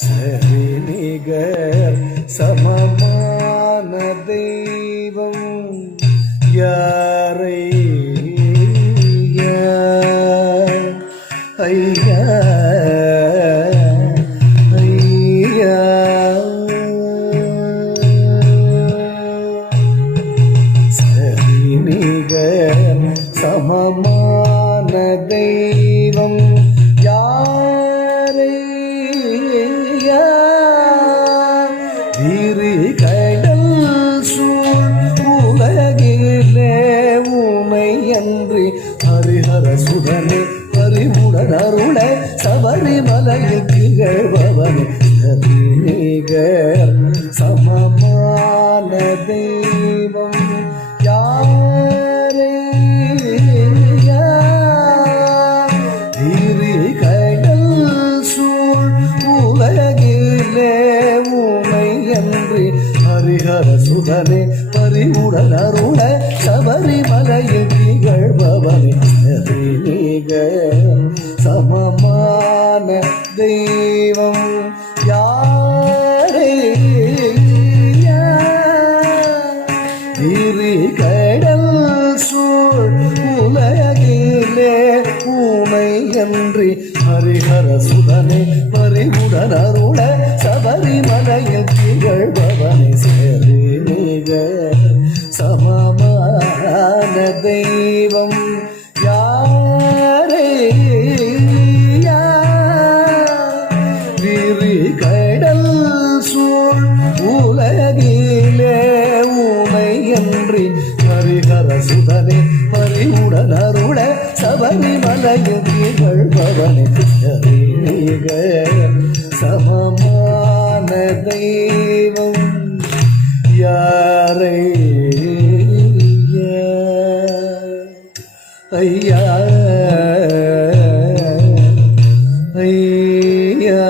சரி நிகர் சமமான தெய்வம் யாரையா ஐயா ஐயா சரி நிகர் சமமான தெய்வம் யாரையா திரு கடல் சூழ் உலகிலே உனை அன்றி ஹரிஹர சுதனே பரிவுடன் அருள சபரிமலையில் திகழ்பவனே சரி நிகர் சமமான தெய்வம் யாரையா திரு கடல் சூழ் உலகிலே உனை அன்றி ஹரிஹர சுதனே பரிவுடன் அருள சபரிமலையில் திகழ்பவனே சரி நிகர் சமமான தெய்வம் யாரையா திரு கடல் சூழ் உலகிலே உனை அன்றி ஹரிஹர சுதனே பரிவுடன் அருள சபரிமலையில் திகழ்பவனே சரி நிகர் சமமான தெய்வம் யாரையா திரு கடல் சூழ் உலகிலே உனை அன்றி ஹரிஹர சுதனே பரிவுடன் அருள சபரிமலையில் திகழ்பவனே சரி நிகர் சமமான தெய்வம் யாரையா ஐயா ஐயா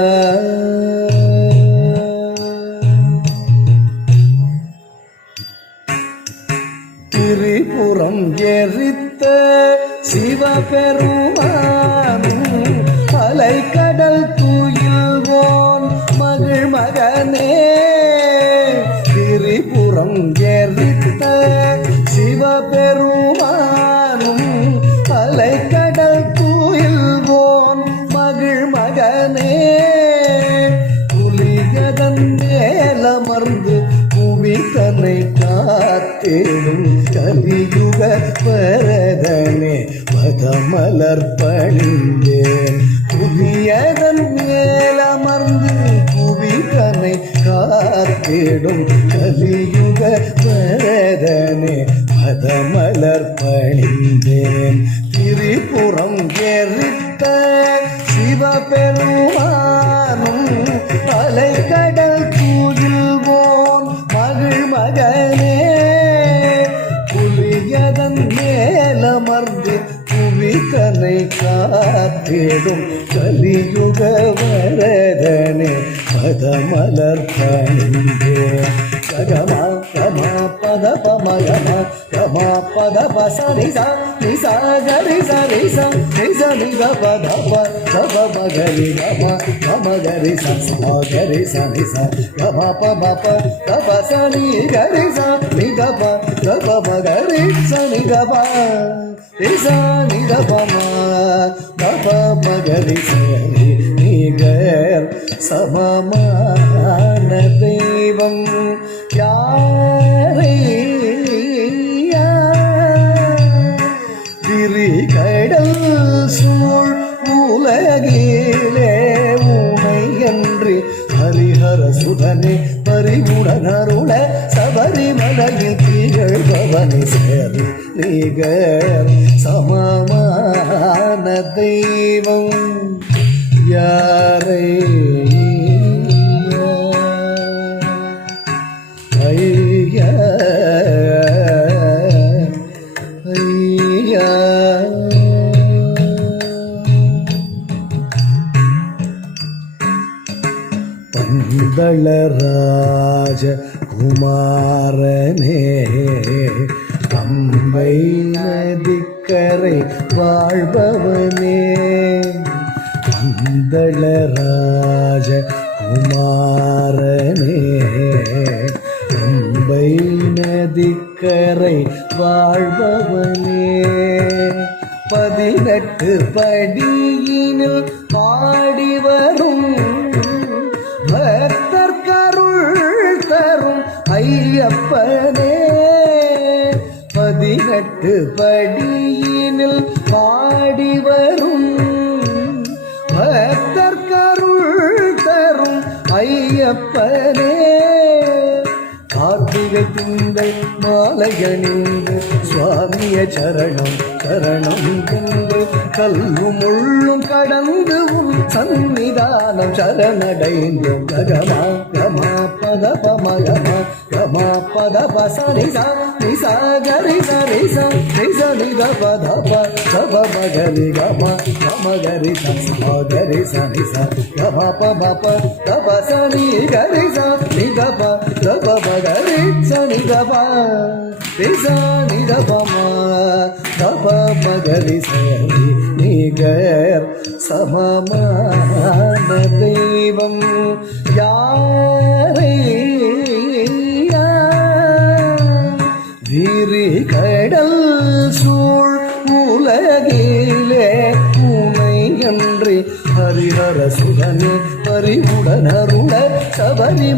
திரிபுரம் எரித்த சிவபெருமானும் அலைக்கடல் துயில்வோன் மகிழ் மகனே திரிபுரம் எரித்த சிவபெருமானும் அலைக்கடல் துயில்வோன் மகிழ் மகனே புலிகதன் மேலமர்ந்து புவி தன்னை காத்திடும் கலியுக வரதனே மதமலர் பணிந்தேன் புலியதன் மேலமர்ந்து புவி தன்னை காத்திடும் கலியுக வரதனே மதமலர் பணிந்தேன் திரிபுரம் எரித்த சிவபெருமானும் அலைக்கடல் தூயில்வோன் மகிழ் மகனே புலியதன் மேலமர்ந்து புவி தன்னை காத்திடும் கலியுக வரதனே பதமலர் பணிந்தேன் ககமா கமா பத பமகமா கமா பத பசனிசா நிசா கரிசா ரிசா நிசா நிக பத பத மகரி கமா கம கரிசா சா கரிசா நிசா கமா பம ப கப சனி கரிசா நிக ப கப மகரி சனி கப ரிசா நிக பம கப மகரி சனி நிகர் சமமான தெய்வம் யாரையா திரு கடல் சூழ் உலகிலே உனை அன்றி ஹரிஹர சுதனே பரிவுடன் அருள சபரிமலையில் திகழ்பவனே சரி நிகர் சமமான தெய்வம் யாரையா ஐயா ஐயா பந்தளராஜ குமாரனே பம்பை நதிக்கரை வாழ்பவனே பந்தளராஜ குமாரனே அம்பை நதிக்கரை வாழ்பவனே 18 படியினில் பாடி வரும் பக்தர்கருள் தரும் ஐயப்பனே 18 படியினில் பாடி வரும் பக்தர்கருள் தரும் ஐயப்பனே கார்த்திகை திங்கள் மாலையணிந்து சுவாமிய சரணம் சரணம் என்று கல்லும் முள்ளும் கடந்து உன் சந்நிதானம் சரணடைந்து ககமா கமா பத பமகமா கமா பத பசனிசா நிசா கரி சரிசா நிச நித பத பத மகரி கமா மகரி சமகரி சனிசா கமா பம பத பசனி கரி சா நித பத மகரி சனி தப நிசா நித பம தப மகரி சரி நிகர் சமமான தெய்வம் யாரை விரி கடல் சூழ் உலகிலே உனை அன்றி ஹரிஹர சுதனே பரிவுடன் அருள சபரி